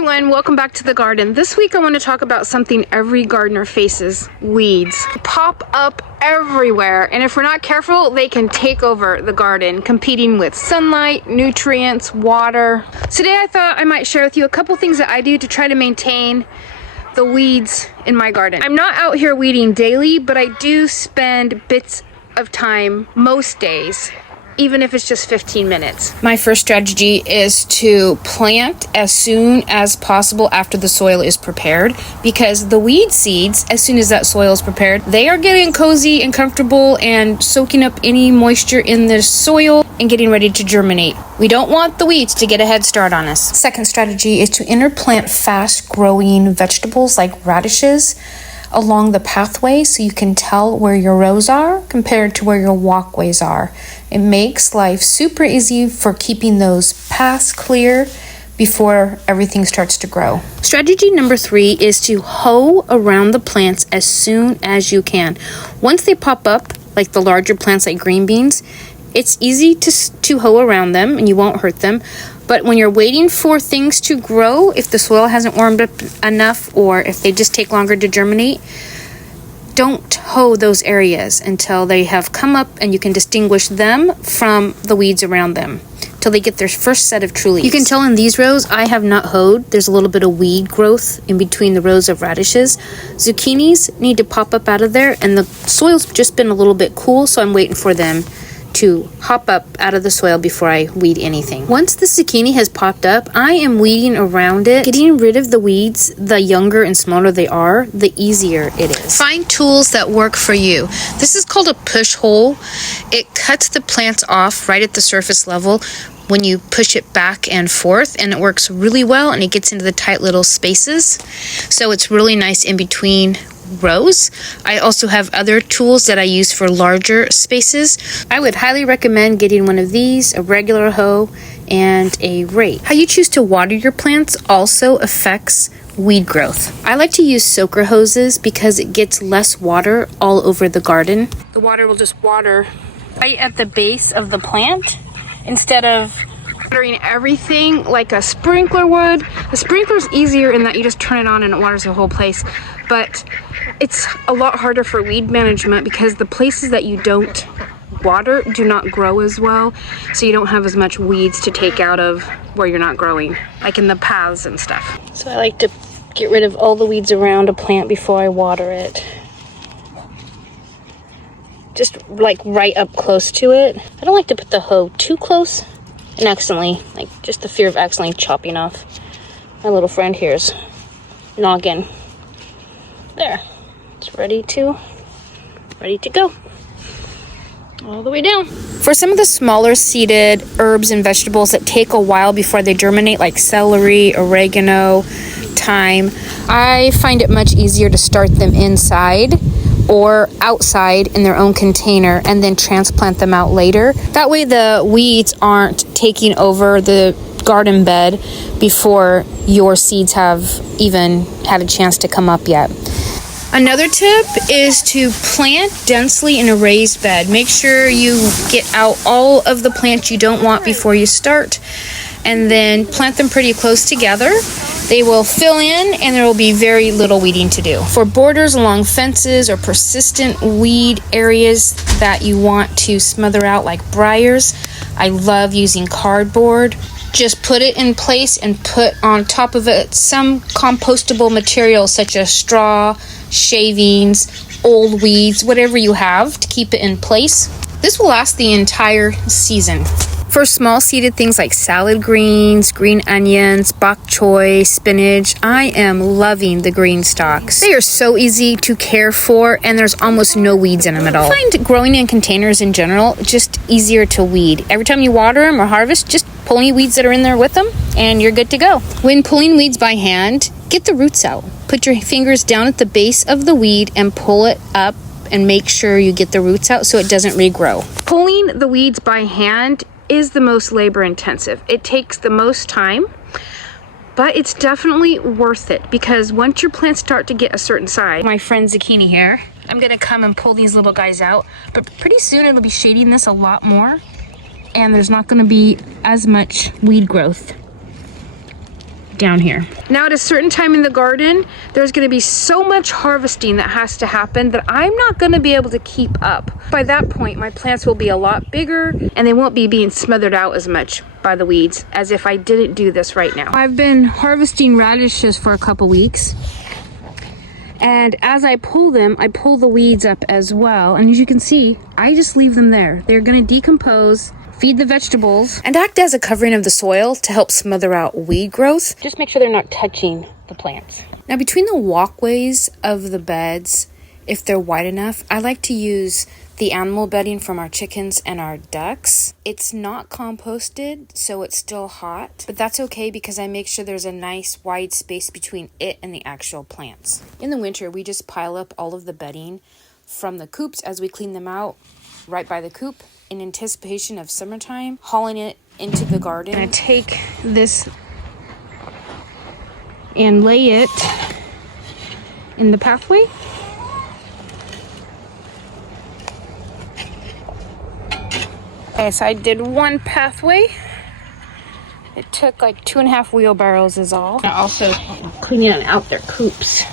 everyone, welcome back to the garden. This week I want to talk about something every gardener faces: weeds. They pop up everywhere, and if we're not careful, they can take over the garden, competing with sunlight, nutrients, water. Today I thought I might share with you a couple things that I do to try to maintain the weeds in my garden. I'm not out here weeding daily, but I do spend bits of time most days, even if it's just 15 minutes. My first strategy is to plant as soon as possible after the soil is prepared, because the weed seeds, as soon as that soil is prepared, they are getting cozy and comfortable and soaking up any moisture in the soil and getting ready to germinate. We don't want the weeds to get a head start on us. Second strategy is to interplant fast-growing vegetables like radishes along the pathway so you can tell where your rows are compared to where your walkways are. It makes life super easy for keeping those paths clear before everything starts to grow. Strategy number 3 is to hoe around the plants as soon as you can. Once they pop up, like the larger plants like green beans, it's easy to hoe around them and you won't hurt them. But when you're waiting for things to grow, if the soil hasn't warmed up enough or if they just take longer to germinate, don't hoe those areas until they have come up and you can distinguish them from the weeds around them, till they get their first set of true leaves. You can tell in these rows I have not hoed. There's a little bit of weed growth in between the rows of radishes. Zucchinis need to pop up out of there, and the soil's just been a little bit cool, so I'm waiting for them to hop up out of the soil before I weed anything. Once the zucchini has popped up, I am weeding around it. Getting rid of the weeds, the younger and smaller they are, the easier it is. Find tools that work for you. This is called a push hole. It cuts the plants off right at the surface level when you push it back and forth, and it works really well and it gets into the tight little spaces. So it's really nice in between rows. I also have other tools that I use for larger spaces. I would highly recommend getting one of these, a regular hoe, and a rake. How you choose to water your plants also affects weed growth. I like to use soaker hoses because it gets less water all over the garden. The water will just water right at the base of the plant instead of watering everything like a sprinkler would. A sprinkler's easier in that you just turn it on and it waters the whole place, but it's a lot harder for weed management because the places that you don't water do not grow as well, so you don't have as much weeds to take out of where you're not growing, like in the paths and stuff. So I like to get rid of all the weeds around a plant before I water it. Just like right up close to it. I don't like to put the hoe too close and accidentally, like just the fear of accidentally chopping off my little friend here's noggin. There, it's ready to go all the way down. For some of the smaller seeded herbs and vegetables that take a while before they germinate, like celery, oregano, thyme, I find it much easier to start them inside or outside in their own container and then transplant them out later. That way the weeds aren't taking over the garden bed before your seeds have even had a chance to come up yet. Another tip is to plant densely in a raised bed. Make sure you get out all of the plants you don't want before you start, and then plant them pretty close together. They will fill in and there will be very little weeding to do. For borders along fences or persistent weed areas that you want to smother out, like briars, I love using cardboard. Just put it in place and put on top of it some compostable material such as straw, shavings, old weeds, whatever you have to keep it in place. This will last the entire season. For small seeded things like salad greens, green onions, bok choy, spinach, I am loving the GreenStalks. They are so easy to care for and there's almost no weeds in them at all. I find growing in containers in general just easier to weed. Every time you water them or harvest, just pull any weeds that are in there with them and you're good to go. When pulling weeds by hand, get the roots out. Put your fingers down at the base of the weed and pull it up and make sure you get the roots out so it doesn't regrow. Pulling the weeds by hand is the most labor intensive. It takes the most time, but it's definitely worth it because once your plants start to get a certain size, my friend zucchini here, I'm gonna come and pull these little guys out, but pretty soon it'll be shading this a lot more and there's not gonna be as much weed growth. down here. Now at a certain time in the garden, there's gonna be so much harvesting that has to happen that I'm not gonna be able to keep up. By that point, my plants will be a lot bigger and they won't be being smothered out as much by the weeds as if I didn't do this right now. I've been harvesting radishes for a couple weeks. And as I pull them, I pull the weeds up as well. And as you can see, I just leave them there. They're gonna decompose, feed the vegetables, and act as a covering of the soil to help smother out weed growth. just make sure they're not touching the plants. Now, between the walkways of the beds, if they're wide enough, I like to use the animal bedding from our chickens and our ducks. It's not composted, so it's still hot, but that's okay because I make sure there's a nice wide space between it and the actual plants. In the winter, we just pile up all of the bedding from the coops as we clean them out right by the coop in anticipation of summertime, hauling it into the garden. I'm gonna take this and lay it in the pathway. Okay, so I did one pathway. It took like 2.5 wheelbarrows is all. Also cleaning out their coops.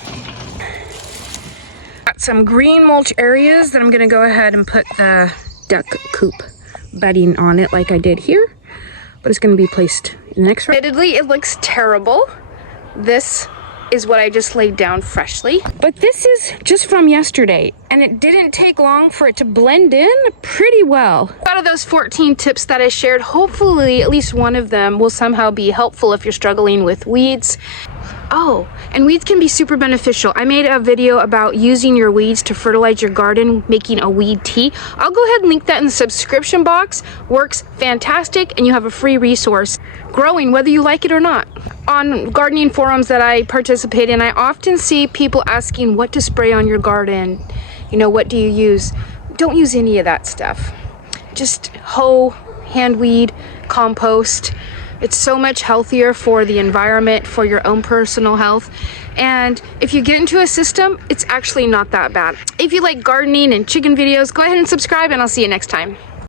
Got some green mulch areas that I'm gonna go ahead and put the duck coop bedding on it like I did here. But it's gonna be placed in the next row. Admittedly, it looks terrible. This is what I just laid down freshly. But this is just from yesterday, and it didn't take long for it to blend in pretty well. Out of those 14 tips that I shared, hopefully at least one of them will somehow be helpful if you're struggling with weeds. Oh, and weeds can be super beneficial. I made a video about using your weeds to fertilize your garden, making a weed tea. I'll go ahead and link that in the subscription box. Works fantastic, and you have a free resource. Growing, whether you like it or not. On gardening forums that I participate in, I often see people asking what to spray on your garden. You know, what do you use? Don't use any of that stuff. Just hoe, hand weed, compost. It's so much healthier for the environment, for your own personal health. And if you get into a system, it's actually not that bad. If you like gardening and chicken videos, go ahead and subscribe, and I'll see you next time.